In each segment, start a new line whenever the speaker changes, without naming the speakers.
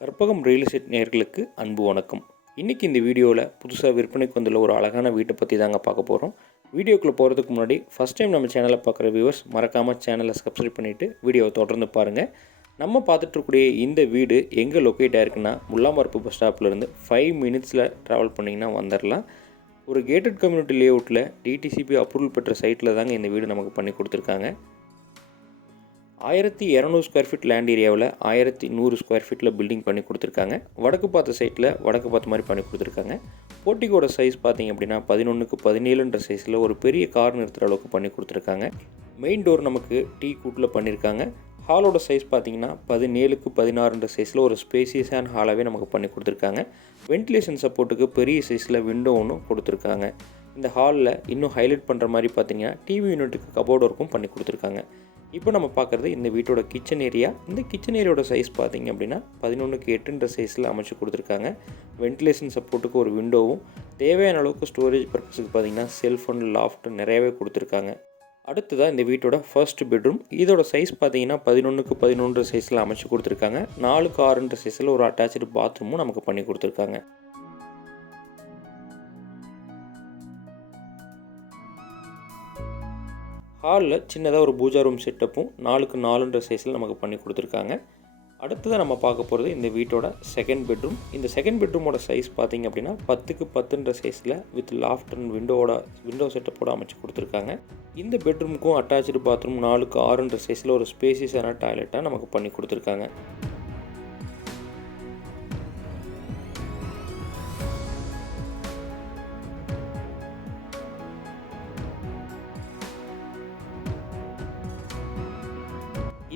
Karpagam real estate நேர்களுக்கு அன்பு வணக்கம். இன்றைக்கி இந்த வீடியோவில் புதுசாக விற்பனைக்கு வந்துள்ள ஒரு அழகான வீட்டை பற்றி தாங்க பார்க்க போகிறோம் வீடியோக்குள்ளே போகிறதுக்கு முன்னாடி ஃபஸ்ட் டைம் நம்ம சேனலை பார்க்குற வியூவர்ஸ் மறக்காமல் சேனலை சப்ஸ்கிரைப் பண்ணிவிட்டு வீடியோவை தொடர்ந்து பாருங்கள் நம்ம பார்த்துட்ருக்கூடிய இந்த வீடு எங்கே லொக்கேட் ஆயிருக்குன்னா முல்லாமரப்பு பஸ் ஸ்டாப்லேருந்து ஃபைவ் மினிட்ஸில் ட்ராவல் பண்ணிங்கன்னா வந்துடலாம் ஒரு கேட்டட் கம்யூனிட்டி லேஅவுட்டில் டிடிசிபி அப்ரூவல் பெற்ற சைட்டில் தாங்க இந்த வீடு நமக்கு பண்ணி கொடுத்துருக்காங்க. ஆயிரத்தி இரநூறு ஸ்கொயர் ஃபீட் லேண்ட் ஏரியாவில் ஆயிரத்தி நூறு ஸ்கொயர் ஃபீட்டில் பில்டிங் பண்ணி கொடுத்துருக்காங்க. வடக்கு பார்த்த சைட்டில் வடக்கு பார்த்த மாதிரி பண்ணி கொடுத்துருக்காங்க. போட்டிக்கோட சைஸ் பார்த்தீங்க அப்படின்னா பதினொன்றுக்கு பதினேழுன்ற சைஸில் ஒரு பெரிய கார் நிறுத்துகிற அளவுக்கு பண்ணி கொடுத்துருக்காங்க. மெயின் டோர் நமக்கு டீ கூட்டில் பண்ணியிருக்காங்க ஹாலோட சைஸ் பார்த்தீங்கன்னா பதினேழுக்கு பதினாறுன்ற சைஸில் ஒரு ஸ்பேசியஸான ஹாலாகவே நமக்கு பண்ணி கொடுத்துருக்காங்க. வென்டிலேஷன் சப்போர்ட்டுக்கு பெரிய சைஸில் விண்டோ ஒன்றும் கொடுத்துருக்காங்க. இந்த ஹாலில் இன்னும் ஹைலைட் பண்ணுற மாதிரி பார்த்தீங்கன்னா டிவி யூனிட்டுக்கு கபோர்டு ஒர்க்கும் பண்ணி கொடுத்துருக்காங்க. இப்போ நம்ம பார்க்குறது இந்த வீட்டோட கிச்சன் ஏரியா இந்த கிச்சன் ஏரியாவோட சைஸ் பார்த்தீங்க அப்படின்னா பதினொன்றுக்கு எட்டுன்ற சைஸில் அமைச்சு கொடுத்துருக்காங்க. வென்டிலேஷன் சப்போர்ட்டுக்கு ஒரு விண்டோவும் தேவையான அளவுக்கு ஸ்டோரேஜ் பர்பஸுக்கு பார்த்தீங்கன்னா செல்ஃபோன் லாஃப்ட் நிறையவே கொடுத்துருக்காங்க. அடுத்ததாக இந்த வீட்டோட ஃபர்ஸ்ட் பெட்ரூம் இதோட சைஸ் பார்த்தீங்கன்னா பதினொன்றுக்கு பதினொன்று சைஸில் அமைச்சு கொடுத்துருக்காங்க. நாலுக்கு ஆறுன்ற சைஸில் ஒரு அட்டாச்சு பாத்ரூமும் நமக்கு பண்ணி கொடுத்துருக்காங்க. ஹாலில் சின்னதாக ஒரு பூஜா ரூம் செட்டப்பும் நாலுக்கு நாலுன்ற சைஸில் நமக்கு பண்ணி கொடுத்துருக்காங்க. அடுத்ததாக நம்ம பார்க்க போகிறது இந்த வீட்டோட செகண்ட் பெட்ரூம் இந்த செகண்ட் பெட்ரூமோட சைஸ் பார்த்தீங்க அப்படின்னா பத்துக்கு பத்துன்ற சைஸில் வித் லாஃப்ட் அண்ட் விண்டோவோட விண்டோ செட்டப்போட அமைச்சு கொடுத்துருக்காங்க. இந்த பெட்ரூமுக்கும் அட்டாச்சு பாத்ரூம் நாலுக்கு ஆறுன்ற சைஸில் ஒரு ஸ்பேசியஸான டாய்லெட்டாக நமக்கு பண்ணி கொடுத்துருக்காங்க.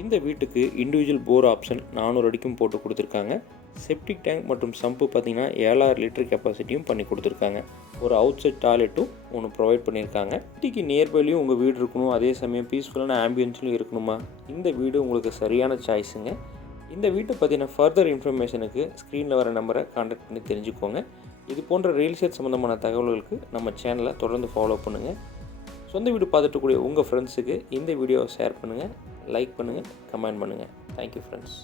இந்த வீட்டுக்கு இண்டிவிஜுவல் போர் ஆப்ஷன் நானூறு அடிக்கும் போட்டு கொடுத்துருக்காங்க. செப்டிக் டேங்க் மற்றும் சம்பு பார்த்தீங்கன்னா ஏழாயிரம் லிட்டர் கெப்பாசிட்டியும் பண்ணி கொடுத்துருக்காங்க. ஒரு அவுட் சைட் டாய்லெட்டும் ஒன்று ப்ரொவைட் பண்ணியிருக்காங்க சிட்டிக்கு நியர்பைலையும் உங்கள் வீடு இருக்கணும். அதே சமயம் பீஸ்ஃபுல்லான ஆம்பியன்ஸ்லையும் இருக்கணுமா? இந்த வீடு உங்களுக்கு சரியான சாய்ஸுங்க இந்த வீட்டை பற்றின ஃபர்தர் இன்ஃபர்மேஷனுக்கு ஸ்க்ரீனில் வர நம்பரை கான்டாக்ட் பண்ணி தெரிஞ்சுக்கோங்க. இது போன்ற ரியல் எஸ்டேட் சம்மந்தமான தகவல்களுக்கு நம்ம சேனலை தொடர்ந்து ஃபாலோ பண்ணுங்கள் சொந்த வீடு பார்த்துட்டு கூடிய உங்கள் ஃப்ரெண்ட்ஸுக்கு இந்த வீடியோவை ஷேர் பண்ணுங்கள் லைக் பண்ணுங்கள் கமெண்ட் பண்ணுங்கள் தேங்க்யூ ஃப்ரெண்ட்ஸ்